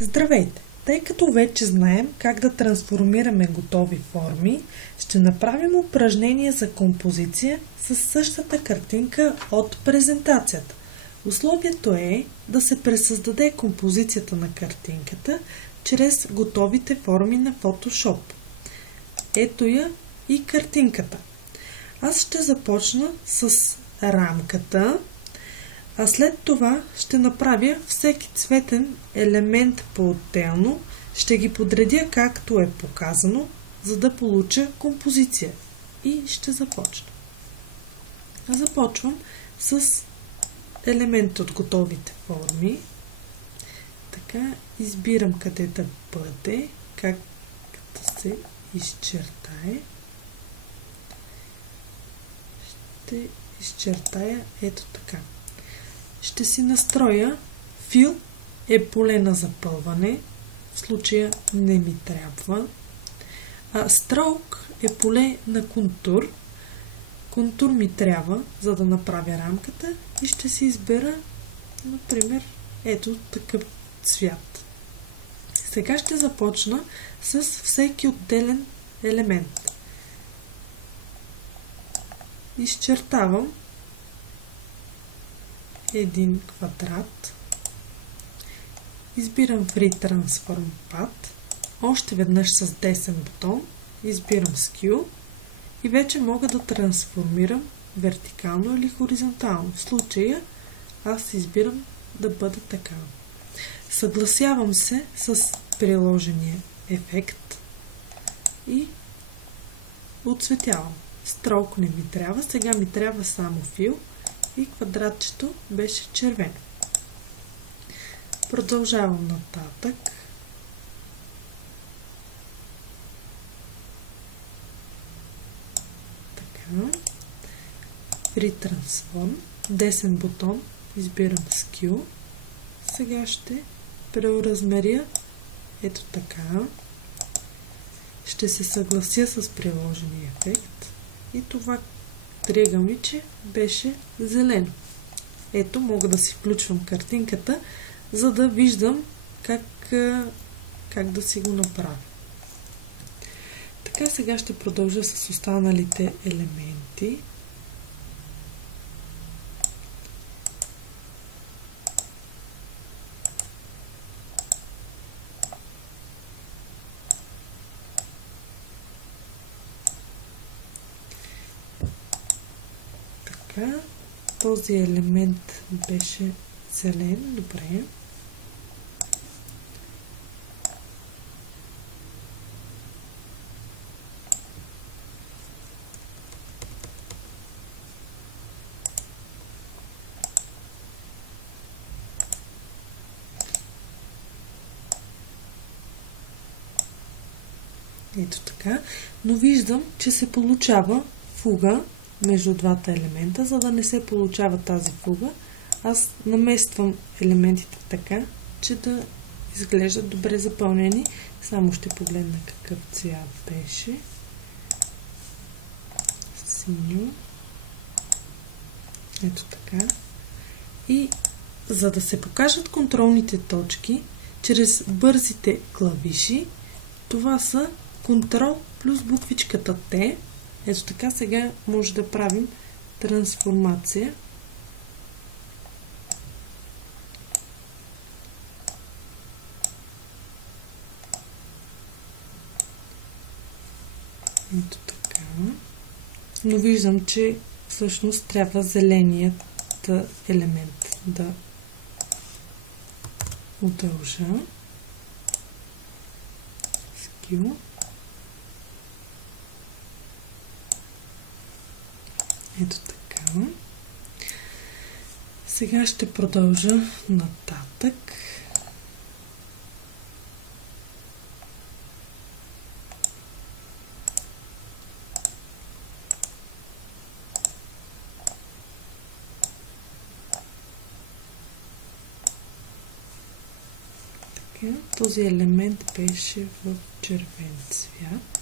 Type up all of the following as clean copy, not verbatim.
Здравейте! Тъй като вече знаем как да трансформираме готови форми, ще направим упражнение за композиция с същата картинка от презентацията. Условието е да се пресъздаде композицията на картинката чрез готовите форми на Photoshop. Ето я и картинката. Аз ще започна с рамката, а след това ще направя всеки цветен елемент по-отделно, ще ги подредя както е показано, за да получа композиция. И ще започна. Започвам с елемент от готовите форми. Така, избирам къде да бъде, как да се изчертае. Ще изчертая ето така. Ще си настроя фил е поле на запълване, в случая не ми трябва, а строк е поле на контур. Контур ми трябва, за да направя рамката и ще си избера, например, ето такъв цвят. Сега ще започна с всеки отделен елемент. Изчертавам един квадрат, избирам Free Transform Path, още веднъж с десен бутон, избирам Skew и вече мога да трансформирам вертикално или хоризонтално. В случая аз избирам да бъде така. Съгласявам се с приложения ефект и отцветявам. Строк не ми трябва, сега ми трябва само фил и квадратчето беше червено. Продължавам нататък. Така. Free Transform. Десен бутон. Избирам Skew. Сега ще преоразмеря ето така. Ще се съглася с приложения ефект. И това триъгълниче беше зелено. Ето, мога да си включвам картинката, за да виждам как да си го направя. Така, сега ще продължа с останалите елементи. Този елемент беше зелен. Добре. Ето така. Но виждам, че се получава фуга между двата елемента. За да не се получава тази фуга, аз намествам елементите така, че да изглеждат добре запълнени. Само ще погледна какъв цвят беше. Синьо. Ето така. И за да се покажат контролните точки чрез бързите клавиши, това са Ctrl плюс буквичката T. Ето така, сега може да правим трансформация. Ето така. Но виждам, че всъщност трябва зеленият елемент да удължа. Skew. Ето така. Сега ще продължа нататък. Така, този елемент беше в червен цвят.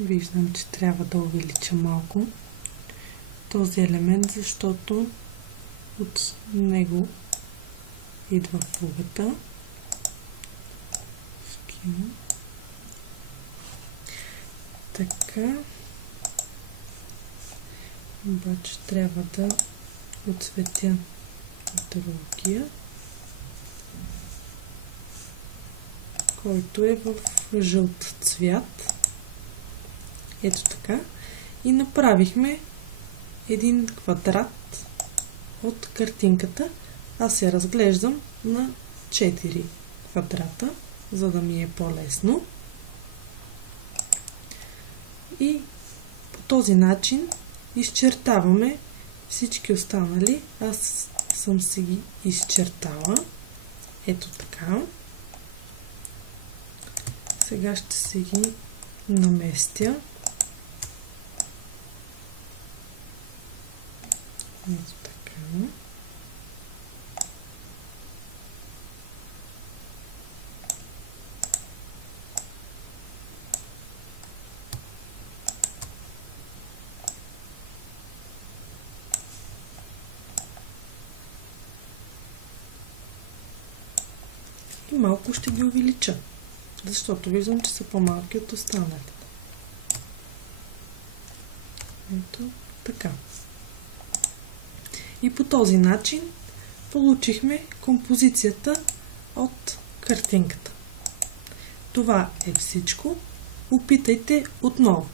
Виждам, че трябва да увелича малко този елемент, защото от него идва фугата. Така. Обаче трябва да отцветя другия, който е в жълт цвят. Ето така. И направихме един квадрат от картинката. Аз я разглеждам на 4 квадрата, за да ми е по-лесно. И по този начин изчертаваме всички останали. Аз съм си ги изчертала. Ето така. Сега ще си ги наместя. Ето така. И малко ще ги увелича, защото виждам, че са по-малки от останалите. Ето така. И по този начин получихме композицията от картинката. Това е всичко. Опитайте отново.